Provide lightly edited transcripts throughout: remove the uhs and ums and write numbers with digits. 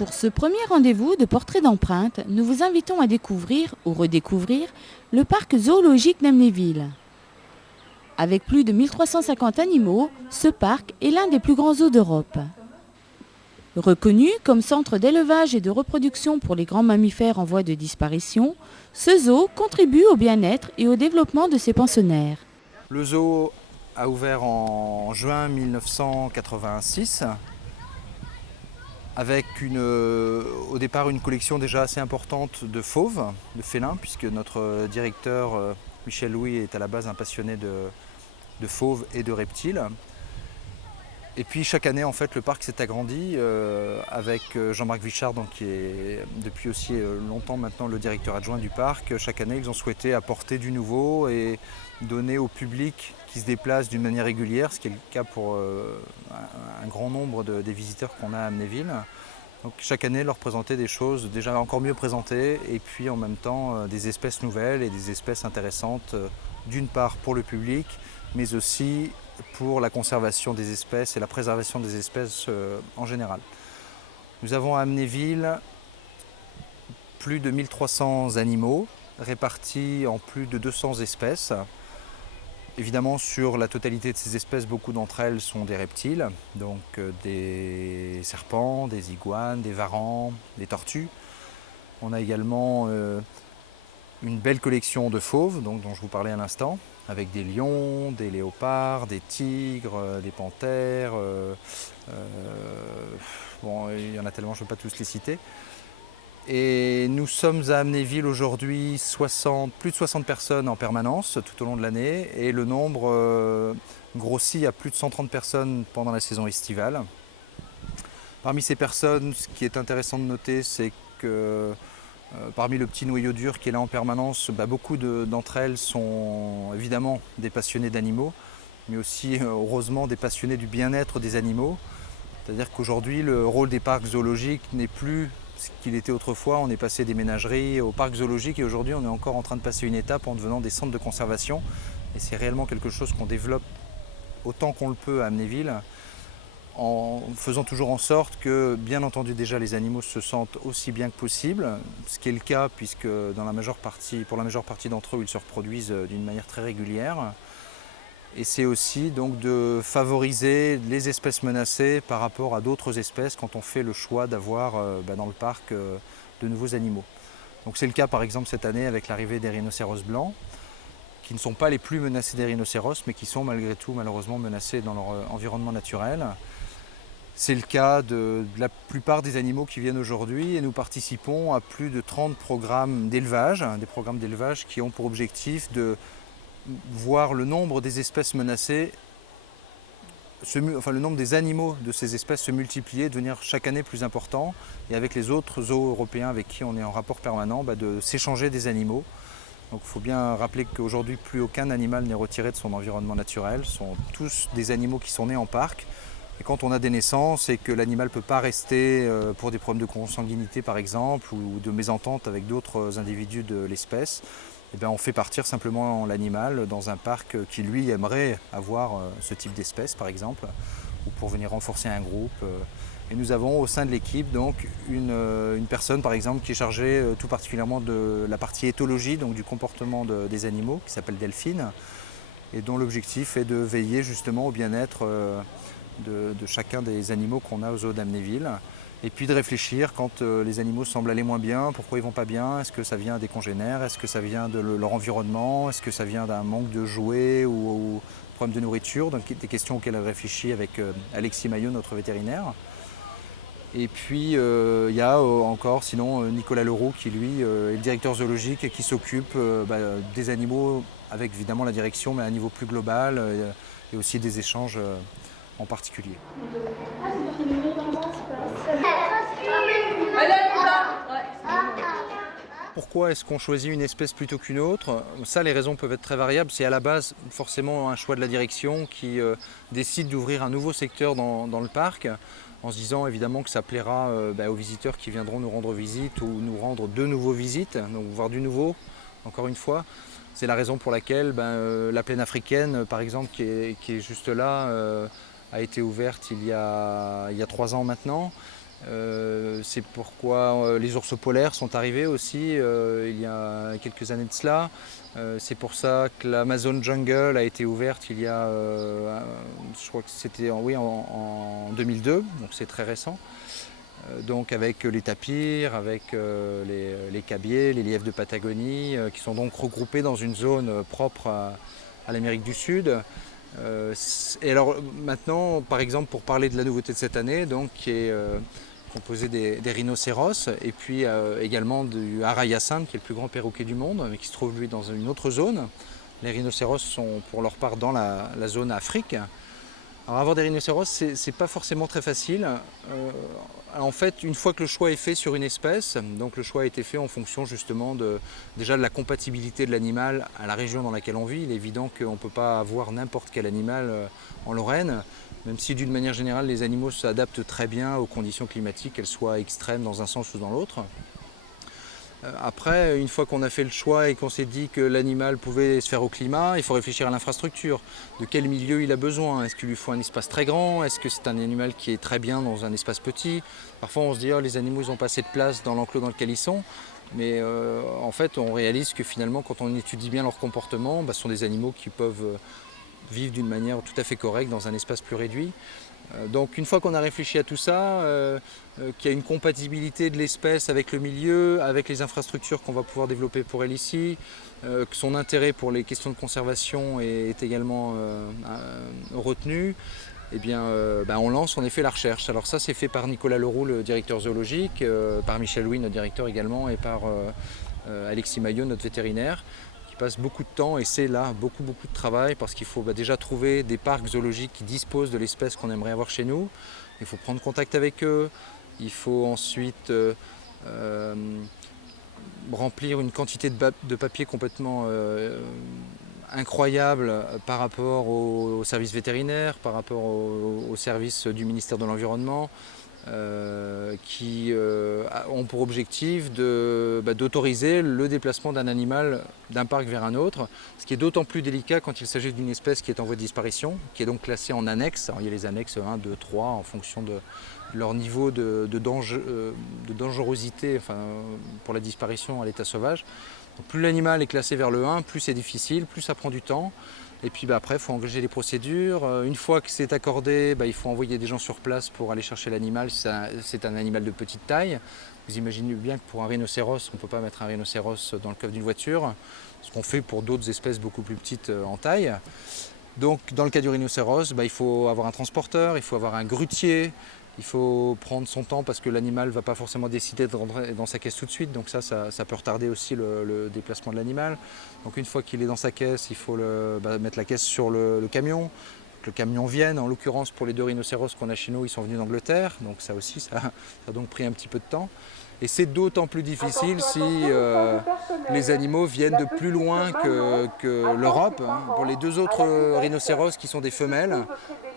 Pour ce premier rendez-vous de portrait d'empreinte, nous vous invitons à découvrir ou redécouvrir le parc zoologique d'Amnéville. Avec plus de 1350 animaux, ce parc est l'un des plus grands zoos d'Europe. Reconnu comme centre d'élevage et de reproduction pour les grands mammifères en voie de disparition, ce zoo contribue au bien-être et au développement de ses pensionnaires. Le zoo a ouvert en juin 1986 avec au départ une collection déjà assez importante de fauves, de félins, puisque notre directeur Michel Louis est à la base un passionné de fauves et de reptiles. Et puis chaque année en fait le parc s'est agrandi avec Jean-Marc Vichard donc, qui est depuis aussi longtemps maintenant le directeur adjoint du parc. Chaque année ils ont souhaité apporter du nouveau et donner au public qui se déplace d'une manière régulière, ce qui est le cas pour un grand nombre des visiteurs qu'on a à Amnéville. Donc chaque année leur présenter des choses déjà encore mieux présentées et puis en même temps des espèces nouvelles et des espèces intéressantes d'une part pour le public mais aussi pour la conservation des espèces et la préservation des espèces en général. Nous avons à Amnéville plus de 1300 animaux répartis en plus de 200 espèces. Évidemment, sur la totalité de ces espèces, beaucoup d'entre elles sont des reptiles, donc des serpents, des iguanes, des varans, des tortues. On a également une belle collection de fauves, donc, dont je vous parlais à l'instant, avec des lions, des léopards, des tigres, des panthères. Bon, il y en a tellement, je ne peux pas tous les citer. Et nous sommes à Amnéville aujourd'hui plus de 60 personnes en permanence tout au long de l'année et le nombre grossit à plus de 130 personnes pendant la saison estivale. Parmi ces personnes, ce qui est intéressant de noter, c'est que parmi le petit noyau dur qui est là en permanence, beaucoup d'entre elles sont évidemment des passionnés d'animaux, mais aussi heureusement des passionnés du bien-être des animaux. C'est-à-dire qu'aujourd'hui, le rôle des parcs zoologiques n'est plus ce qu'il était autrefois. On est passé des ménageries aux parcs zoologiques et aujourd'hui, on est encore en train de passer une étape en devenant des centres de conservation. Et c'est réellement quelque chose qu'on développe autant qu'on le peut à Amnéville, en faisant toujours en sorte que, bien entendu, déjà les animaux se sentent aussi bien que possible, ce qui est le cas puisque pour la majeure partie d'entre eux, ils se reproduisent d'une manière très régulière. Et c'est aussi donc de favoriser les espèces menacées par rapport à d'autres espèces quand on fait le choix d'avoir dans le parc de nouveaux animaux. Donc c'est le cas par exemple cette année avec l'arrivée des rhinocéros blancs, qui ne sont pas les plus menacés des rhinocéros, mais qui sont malgré tout malheureusement menacés dans leur environnement naturel. C'est le cas de la plupart des animaux qui viennent aujourd'hui et nous participons à plus de 30 programmes d'élevage, des programmes d'élevage qui ont pour objectif de voir le nombre des espèces menacées, le nombre des animaux de ces espèces se multiplier, devenir chaque année plus important et avec les autres zoos européens avec qui on est en rapport permanent, de s'échanger des animaux. Donc il faut bien rappeler qu'aujourd'hui plus aucun animal n'est retiré de son environnement naturel, ce sont tous des animaux qui sont nés en parc. Et quand on a des naissances et que l'animal ne peut pas rester pour des problèmes de consanguinité par exemple ou de mésentente avec d'autres individus de l'espèce, on fait partir simplement l'animal dans un parc qui lui aimerait avoir ce type d'espèce par exemple, ou pour venir renforcer un groupe. Et nous avons au sein de l'équipe donc une personne par exemple qui est chargée tout particulièrement de la partie éthologie, donc du comportement des animaux, qui s'appelle Delphine, et dont l'objectif est de veiller justement au bien-être de chacun des animaux qu'on a au zoo d'Amnéville. Et puis de réfléchir quand les animaux semblent aller moins bien, pourquoi ils ne vont pas bien, est-ce que ça vient des congénères, est-ce que ça vient de leur environnement, est-ce que ça vient d'un manque de jouets ou problème de nourriture, donc des questions auxquelles elle réfléchit avec Alexis Maillot, notre vétérinaire. Et puis il y a encore sinon Nicolas Leroux qui lui est le directeur zoologique et qui s'occupe des animaux avec évidemment la direction mais à un niveau plus global et aussi des échanges en particulier. Pourquoi est-ce qu'on choisit une espèce plutôt qu'une autre? Ça, les raisons peuvent être très variables. C'est à la base forcément un choix de la direction qui décide d'ouvrir un nouveau secteur dans le parc, en se disant évidemment que ça plaira aux visiteurs qui viendront nous rendre visite ou nous rendre de nouveaux visites, donc voir du nouveau, encore une fois. C'est la raison pour laquelle la plaine africaine, par exemple, qui est juste là, a été ouverte il y a 3 ans maintenant. C'est pourquoi les ours polaires sont arrivés aussi il y a quelques années de cela. C'est pour ça que l'Amazon Jungle a été ouverte il y a, je crois que c'était en 2002, donc c'est très récent. Donc avec les tapirs, avec les cabiais, les lièvres de Patagonie, qui sont donc regroupés dans une zone propre à l'Amérique du Sud. Et alors maintenant, par exemple, pour parler de la nouveauté de cette année, donc, qui est composée des rhinocéros et puis également du Ara-Hyacinthe, qui est le plus grand perroquet du monde, mais qui se trouve lui dans une autre zone. Les rhinocéros sont pour leur part dans la zone Afrique. Alors avoir des rhinocéros, c'est pas forcément très facile. En fait, une fois que le choix est fait sur une espèce, donc le choix a été fait en fonction justement déjà de la compatibilité de l'animal à la région dans laquelle on vit. Il est évident qu'on ne peut pas avoir n'importe quel animal en Lorraine, même si d'une manière générale les animaux s'adaptent très bien aux conditions climatiques, qu'elles soient extrêmes dans un sens ou dans l'autre. Après, une fois qu'on a fait le choix et qu'on s'est dit que l'animal pouvait se faire au climat, il faut réfléchir à l'infrastructure. De quel milieu il a besoin? Est-ce qu'il lui faut un espace très grand? Est-ce que c'est un animal qui est très bien dans un espace petit? Parfois on se dit, oh, les animaux ils ont pas assez de place dans l'enclos dans lequel ils sont. Mais en fait, on réalise que finalement, quand on étudie bien leur comportement, ce sont des animaux qui peuvent vivre d'une manière tout à fait correcte dans un espace plus réduit. Donc une fois qu'on a réfléchi à tout ça, qu'il y a une compatibilité de l'espèce avec le milieu, avec les infrastructures qu'on va pouvoir développer pour elle ici, que son intérêt pour les questions de conservation est également retenu, eh bien, on lance en effet la recherche. Alors ça c'est fait par Nicolas Leroux, le directeur zoologique, par Michel Louis, notre directeur également, et par Alexis Maillot, notre vétérinaire. Passe beaucoup de temps et c'est là beaucoup de travail parce qu'il faut déjà trouver des parcs zoologiques qui disposent de l'espèce qu'on aimerait avoir chez nous. Il faut prendre contact avec eux, il faut ensuite remplir une quantité de papier complètement incroyable par rapport aux services vétérinaires, par rapport aux services du ministère de l'Environnement. Qui ont pour objectif d'autoriser le déplacement d'un animal d'un parc vers un autre, ce qui est d'autant plus délicat quand il s'agit d'une espèce qui est en voie de disparition, qui est donc classée en annexe. Alors, il y a les annexes 1, 2, 3 en fonction de leur niveau de dangerosité pour la disparition à l'état sauvage. Donc, plus l'animal est classé vers le 1, plus c'est difficile, plus ça prend du temps. Et puis après, il faut engager les procédures. Une fois que c'est accordé, il faut envoyer des gens sur place pour aller chercher l'animal. C'est un animal de petite taille. Vous imaginez bien que pour un rhinocéros, on ne peut pas mettre un rhinocéros dans le coffre d'une voiture, ce qu'on fait pour d'autres espèces beaucoup plus petites en taille. Donc dans le cas du rhinocéros, il faut avoir un transporteur, il faut avoir un grutier, il faut prendre son temps parce que l'animal ne va pas forcément décider de rentrer dans sa caisse tout de suite, donc ça peut retarder aussi le déplacement de l'animal. Donc une fois qu'il est dans sa caisse, il faut mettre la caisse sur le camion, que le camion vienne. En l'occurrence pour les 2 rhinocéros qu'on a chez nous, ils sont venus d'Angleterre, donc ça aussi ça a donc pris un petit peu de temps. Et c'est d'autant plus difficile si les animaux viennent de plus loin que l'Europe. Pour les 2 autres rhinocéros qui sont des femelles,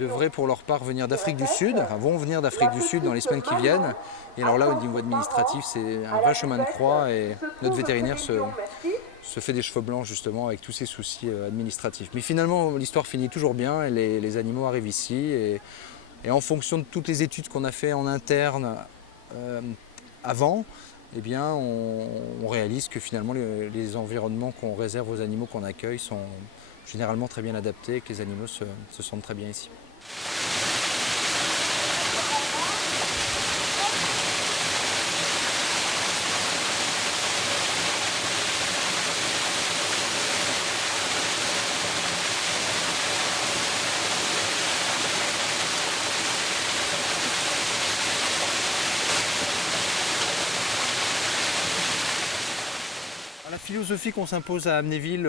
devraient pour leur part venir d'Afrique du Sud, vont venir d'Afrique du Sud dans les semaines qui viennent. Et alors là, au niveau administratif, c'est un vrai chemin de croix et notre vétérinaire se fait des cheveux blancs justement avec tous ces soucis administratifs. Mais finalement, l'histoire finit toujours bien et les animaux arrivent ici. Et en fonction de toutes les études qu'on a fait en interne avant, eh bien, on réalise que finalement les environnements qu'on réserve aux animaux qu'on accueille sont généralement très bien adaptés et que les animaux se sentent très bien ici. La philosophie qu'on s'impose à Amnéville,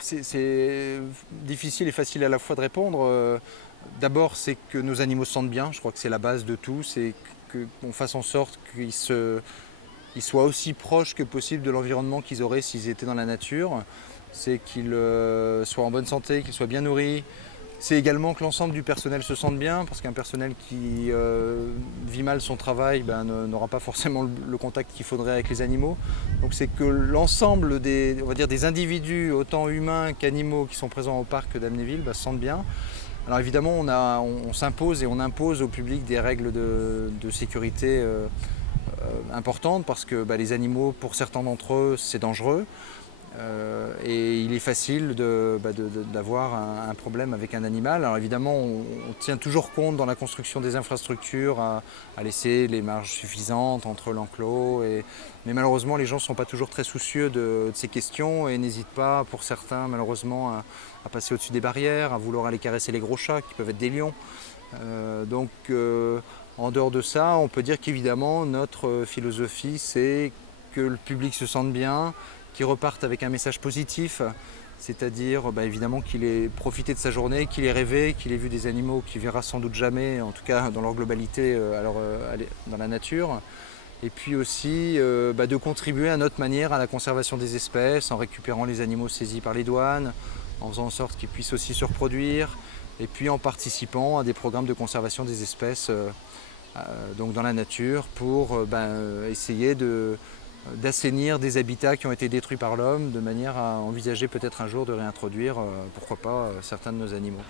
c'est difficile et facile à la fois de répondre. D'abord, c'est que nos animaux se sentent bien, je crois que c'est la base de tout, c'est qu'on fasse en sorte qu'ils soient aussi proches que possible de l'environnement qu'ils auraient s'ils étaient dans la nature. C'est qu'ils soient en bonne santé, qu'ils soient bien nourris. C'est également que l'ensemble du personnel se sente bien, parce qu'un personnel qui vit mal son travail n'aura pas forcément le contact qu'il faudrait avec les animaux. Donc c'est que l'ensemble des individus, autant humains qu'animaux, qui sont présents au parc d'Amnéville, se sentent bien. Alors évidemment, on s'impose et on impose au public des règles de sécurité importantes parce que les animaux, pour certains d'entre eux, c'est dangereux. Et il est facile d'avoir un problème avec un animal. Alors évidemment, on tient toujours compte dans la construction des infrastructures à laisser les marges suffisantes entre l'enclos. Mais malheureusement, les gens ne sont pas toujours très soucieux de ces questions et n'hésitent pas, pour certains, malheureusement, à passer au-dessus des barrières, à vouloir aller caresser les gros chats qui peuvent être des lions. En dehors de ça, on peut dire qu'évidemment, notre philosophie, c'est que le public se sente bien, qu'il reparte avec un message positif, c'est-à-dire évidemment qu'il ait profité de sa journée, qu'il ait rêvé, qu'il ait vu des animaux qu'il verra sans doute jamais, en tout cas dans leur globalité dans la nature. Et puis aussi de contribuer à notre manière à la conservation des espèces, en récupérant les animaux saisis par les douanes, en faisant en sorte qu'ils puissent aussi se reproduire, et puis en participant à des programmes de conservation des espèces donc dans la nature pour essayer d'assainir des habitats qui ont été détruits par l'homme de manière à envisager peut-être un jour de réintroduire, pourquoi pas, certains de nos animaux.